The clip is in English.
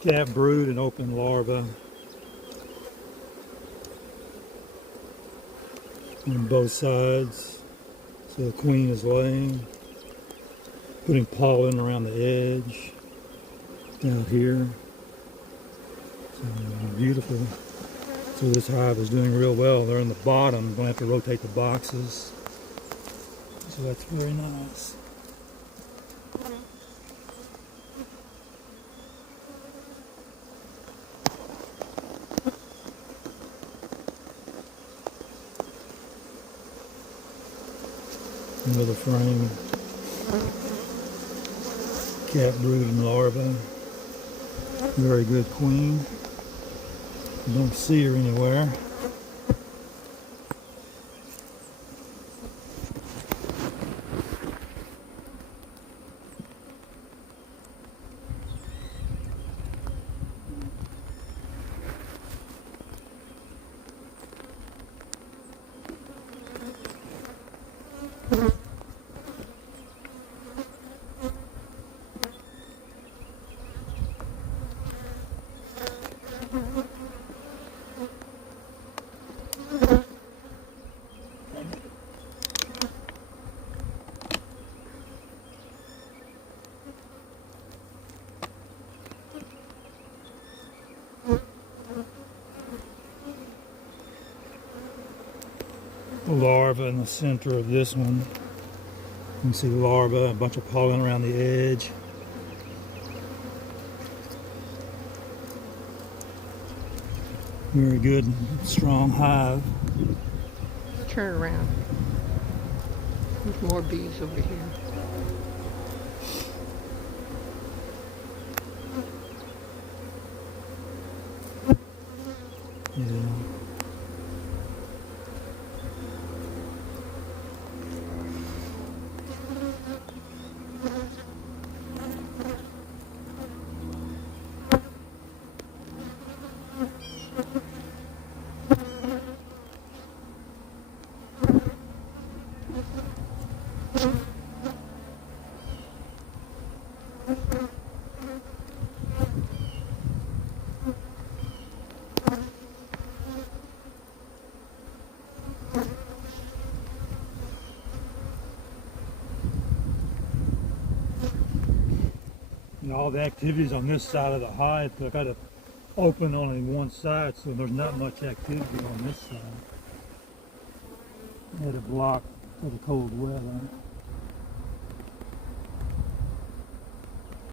Calf brood and open larva on both sides. So the queen is laying, putting pollen around the edge out here. So beautiful. So this hive is doing real well. They're in the bottom. I'm going to have to rotate the boxes. So that's very nice. Another frame. Cat brood and larva. Very good queen. You don't see her anywhere. The larva in the center of this one. You can see larva, a bunch of pollen around the edge. Very good, strong hive. Turn around. There's more bees over here. Yeah. And all the activities on this side of the hive, I've got to open only one side, so there's not much activity on this side. I had to block for the cold weather.